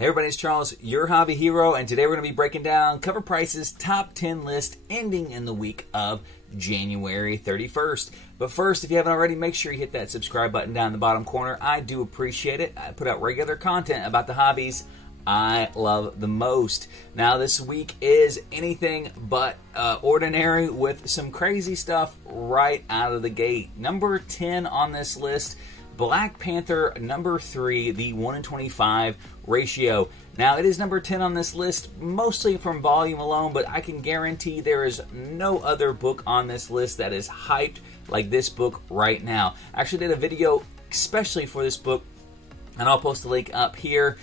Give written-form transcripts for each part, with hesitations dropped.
Hey everybody, it's Charles, your hobby hero, and today we're going to be breaking down Cover Price's top 10 list ending in the week of January 31st. But first, if you haven't already, make sure you hit that subscribe button down in the bottom corner. I do appreciate it. I put out regular content about the hobbies I love the most. Now, this week is anything but ordinary with some crazy stuff right out of the gate. Number 10 on this list, Black Panther, number 3, the 1-in-25 ratio. Now, it is number 10 on this list, mostly from volume alone, but I can guarantee there is no other book on this list that is hyped like this book right now. I actually did a video especially for this book, and I'll post the link up here.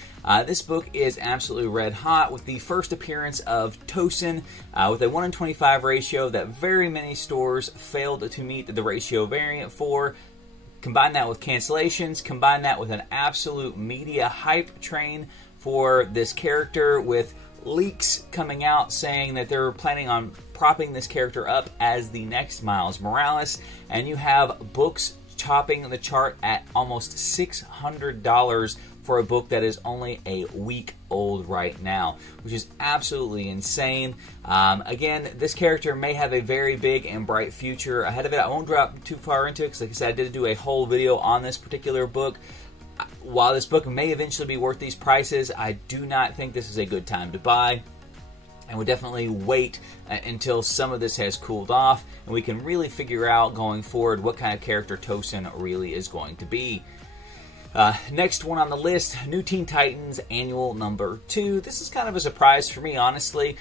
This book is absolutely red hot with the first appearance of Tosin with a 1-in-25 ratio that very many stores failed to meet the ratio variant for. Combine that with cancellations, combine that with an absolute media hype train for this character with leaks coming out saying that they're planning on propping this character up as the next Miles Morales, and you have books topping the chart at almost $600 for a book that is only a week old right now, which is absolutely insane. Again, this character may have a very big and bright future ahead of it. I won't drop too far into it because, like I said, I did do a whole video on this particular book. While this book may eventually be worth these prices, I do not think this is a good time to buy. And would definitely wait until some of this has cooled off and we can really figure out going forward what kind of character Tosin really is going to be. Next one on the list, New Teen Titans Annual number 2. This is kind of a surprise for me, honestly.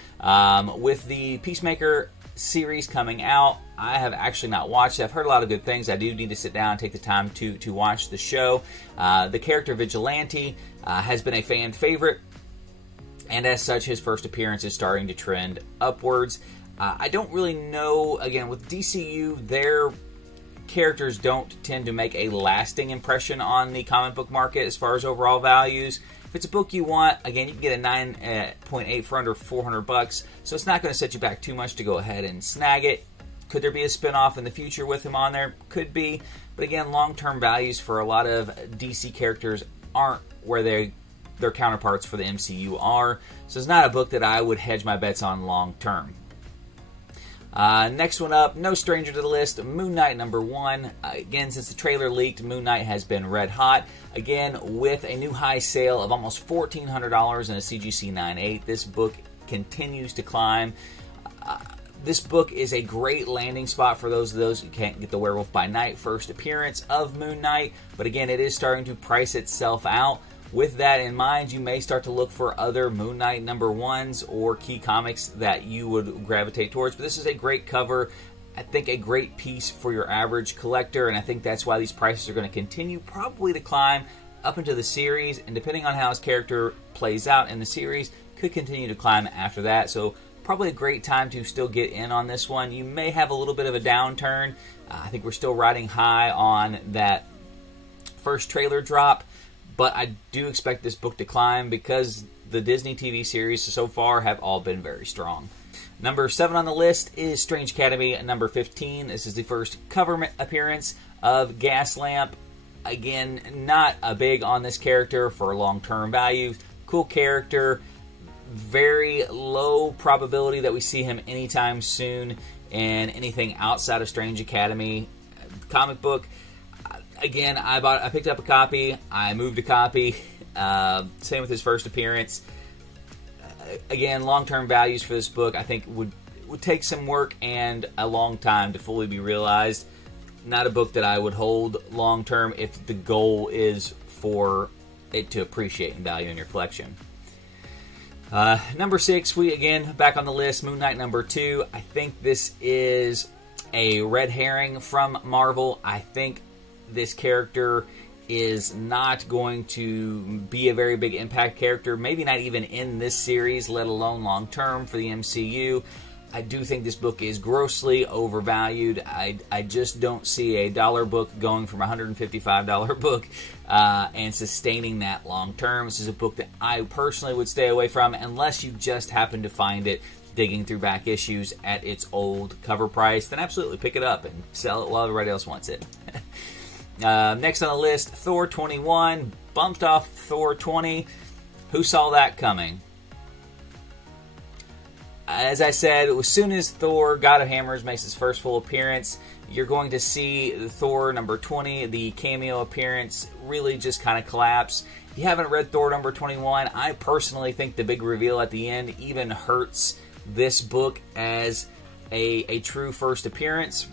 With the Peacemaker series coming out, I have actually not watched it. I've heard a lot of good things. I do need to sit down and take the time to watch the show. The character Vigilante has been a fan favorite, and as such, his first appearance is starting to trend upwards. I don't really know, again, with DCU, their characters don't tend to make a lasting impression on the comic book market as far as overall values. If it's a book you want, again, you can get a 9.8 for under $400, so it's not going to set you back too much to go ahead and snag it. Could there be a spinoff in the future with him on there? Could be, but again, long-term values for a lot of DC characters aren't where their counterparts for the MCU are, so it's not a book that I would hedge my bets on long-term. Next one up, no stranger to the list, Moon Knight number 1. Again, since the trailer leaked, Moon Knight has been red hot. Again, with a new high sale of almost $1,400 in a CGC 9.8, this book continues to climb. This book is a great landing spot for those who can't get the Werewolf by Night first appearance of Moon Knight, but again, it is starting to price itself out. With that in mind, you may start to look for other Moon Knight number 1s or key comics that you would gravitate towards. But this is a great cover. I think a great piece for your average collector, and I think that's why these prices are going to continue probably to climb up into the series, and depending on how his character plays out in the series, could continue to climb after that. So probably a great time to still get in on this one. You may have a little bit of a downturn. I think we're still riding high on that first trailer drop. But I do expect this book to climb because the Disney TV series so far have all been very strong. Number 7 on the list is Strange Academy number 15. This is the first cover appearance of Gaslamp. Again, not a big on this character for long-term value. Cool character. Very low probability that we see him anytime soon in anything outside of Strange Academy comic book. Again, I picked up a copy. I moved a copy. Same with his first appearance. Again, long-term values for this book I think would take some work and a long time to fully be realized. Not a book that I would hold long-term if the goal is for it to appreciate in value in your collection. Number 6, we again back on the list, Moon Knight number 2. I think this is a red herring from Marvel. I think this character is not going to be a very big impact character, maybe not even in this series, let alone long-term for the MCU. I do think this book is grossly overvalued. I just don't see a dollar book going from a $155 book and sustaining that long-term. This is a book that I personally would stay away from unless you just happen to find it digging through back issues at its old cover price. Then absolutely pick it up and sell it while everybody else wants it. Next on the list, Thor 21, bumped off Thor 20. Who saw that coming? As I said, as soon as Thor, God of Hammers, makes his first full appearance, you're going to see Thor number 20, the cameo appearance, really just kind of collapse. If you haven't read Thor number 21, I personally think the big reveal at the end even hurts this book as a true first appearance,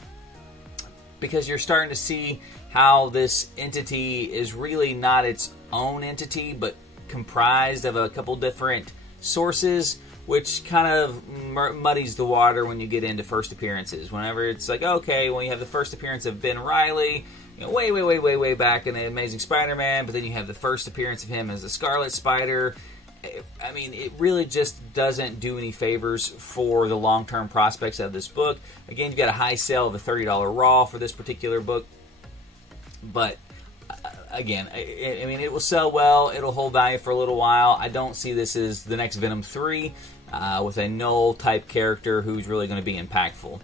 because you're starting to see how this entity is really not its own entity, but comprised of a couple different sources, which kind of muddies the water when you get into first appearances. Whenever it's like, okay, well, you have the first appearance of Ben Reilly, you know, way back in the Amazing Spider-Man, but then you have the first appearance of him as the Scarlet Spider. I mean, it really just doesn't do any favors for the long-term prospects of this book. Again, you've got a high sale of a $30 raw for this particular book, but again, I mean, it will sell well. It'll hold value for a little while. I don't see this as the next Venom 3 with a null-type character who's really going to be impactful.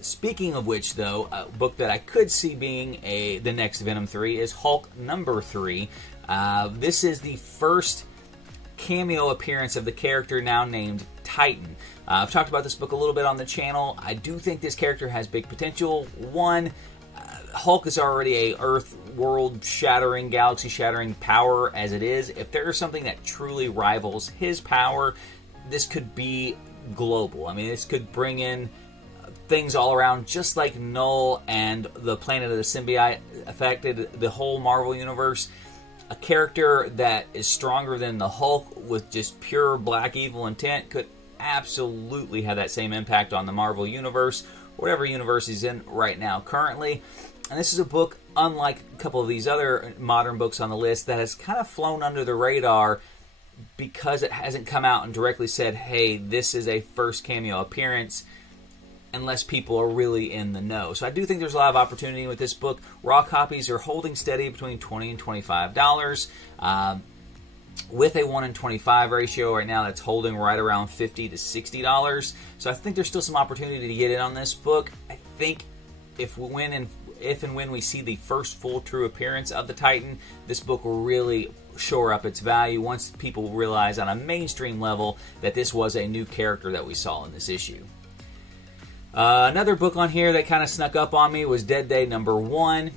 Speaking of which, though, a book that I could see being the next Venom 3 is Hulk number 3. This is the first cameo appearance of the character now named Titan. I've talked about this book a little bit on the channel. I do think this character has big potential. One, Hulk is already a Earth world-shattering, galaxy-shattering power as it is. If there is something that truly rivals his power, this could be global. I mean, this could bring in things all around, just like Null and the Planet of the Symbiote affected the whole Marvel Universe. A character that is stronger than the Hulk with just pure black evil intent could absolutely have that same impact on the Marvel Universe, whatever universe he's in right now currently. And this is a book, unlike a couple of these other modern books on the list, that has kind of flown under the radar because it hasn't come out and directly said, hey, this is a first cameo appearance, unless people are really in the know. So I do think there's a lot of opportunity with this book. Raw copies are holding steady between $20 and $25. With a 1 in 25 ratio right now, that's holding right around $50 to $60. So I think there's still some opportunity to get in on this book. I think if and when we see the first full true appearance of the Titan, this book will really shore up its value once people realize on a mainstream level that this was a new character that we saw in this issue. Another book on here that kind of snuck up on me was Dead Day number 1.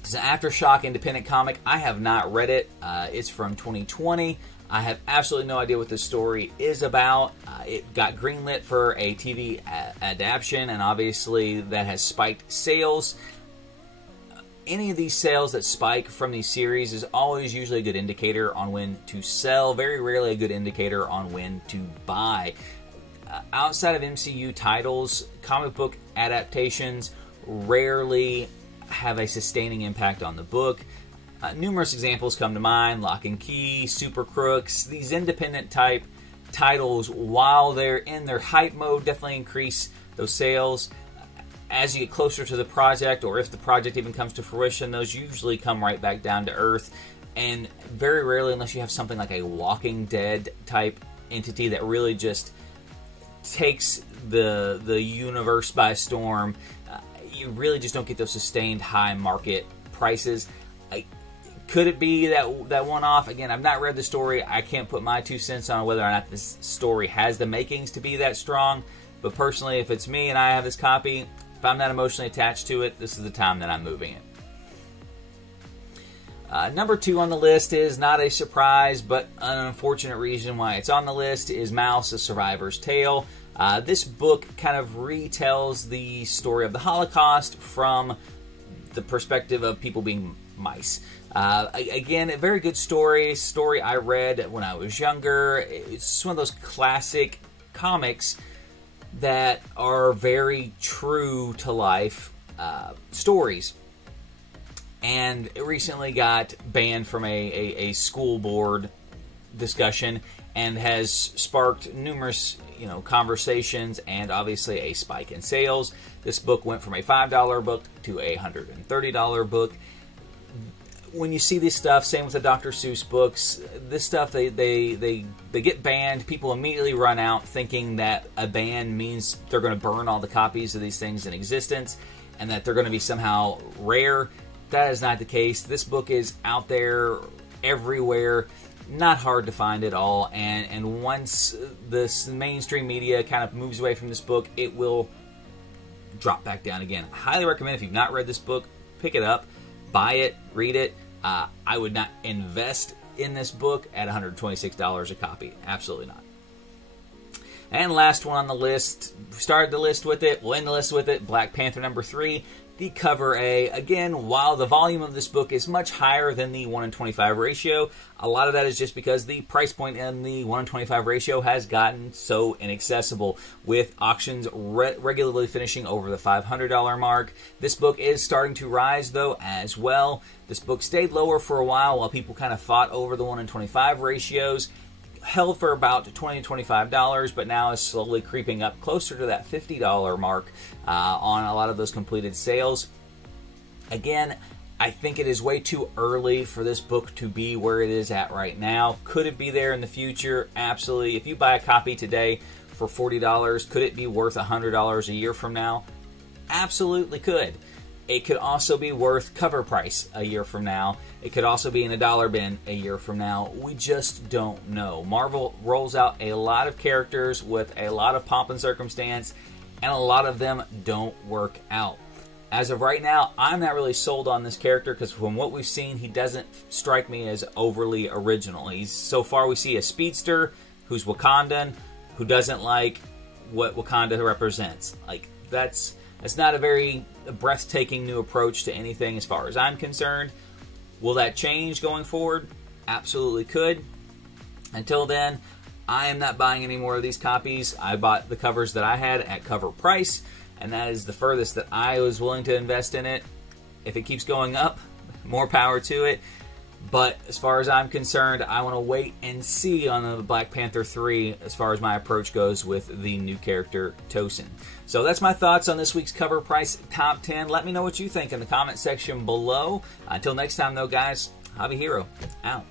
It's an Aftershock independent comic. I have not read it. It's from 2020. I have absolutely no idea what this story is about. It got greenlit for a TV adaptation, and obviously that has spiked sales. Any of these sales that spike from these series is always usually a good indicator on when to sell, very rarely a good indicator on when to buy. Outside of MCU titles, comic book adaptations rarely have a sustaining impact on the book. Numerous examples come to mind: Lock and Key, Super Crooks. These independent type titles, while they're in their hype mode, definitely increase those sales. As you get closer to the project, or if the project even comes to fruition, those usually come right back down to earth. And very rarely, unless you have something like a Walking Dead type entity that really just takes the universe by storm, you really just don't get those sustained high market prices. Could it be that one-off? Again, I've not read the story. I can't put my 2 cents on whether or not this story has the makings to be that strong. But personally, if it's me and I have this copy, if I'm not emotionally attached to it, this is the time that I'm moving it. Number 2 on the list is not a surprise, but an unfortunate reason why it's on the list is Mouse: A Survivor's Tale. This book kind of retells the story of the Holocaust from the perspective of people being mice. Again, a very good story I read when I was younger. It's one of those classic comics that are very true to life stories. And it recently got banned from a school board discussion and has sparked numerous conversations and obviously a spike in sales. This book went from a $5 book to a $130 book. When you see this stuff, same with the Dr. Seuss books, this stuff, they get banned. People immediately run out thinking that a ban means they're going to burn all the copies of these things in existence and that they're going to be somehow rare. That is not the case. This book is out there everywhere. not hard to find at all, and once this mainstream media kind of moves away from this book, it will drop back down again. I highly recommend, if you've not read this book, pick it up, buy it, read it. I would not invest in this book at $126 a copy. Absolutely not. And last one on the list, started the list with it, we'll end the list with it, Black Panther #3, the cover A. Again, while the volume of this book is much higher than the 1:25 ratio, a lot of that is just because the price point in the 1:25 ratio has gotten so inaccessible, with auctions regularly finishing over the $500 mark. This book is starting to rise, though, as well. This book stayed lower for a while people kind of fought over the 1:25 ratios. Held for about $20 to $25, but now is slowly creeping up closer to that $50 mark on a lot of those completed sales. Again, I think it is way too early for this book to be where it is at right now. Could it be there in the future? Absolutely. If you buy a copy today for $40, could it be worth $100 a year from now? Absolutely could. It could also be worth cover price a year from now. It could also be in a dollar bin a year from now. We just don't know. Marvel rolls out a lot of characters with a lot of pomp and circumstance, and a lot of them don't work out. As of right now, I'm not really sold on this character because from what we've seen, he doesn't strike me as overly original. So far we see a speedster who's Wakandan, who doesn't like what Wakanda represents. Like, that's not a very breathtaking new approach to anything as far as I'm concerned. Will that change going forward? Absolutely could. Until then, I am not buying any more of these copies. I bought the covers that I had at cover price, and that is the furthest that I was willing to invest in it. If it keeps going up, more power to it. But as far as I'm concerned, I want to wait and see on the Black Panther 3 as far as my approach goes with the new character, Tosin. So that's my thoughts on this week's Cover Price Top 10. Let me know what you think in the comment section below. Until next time, though, guys, Javi Hero, out.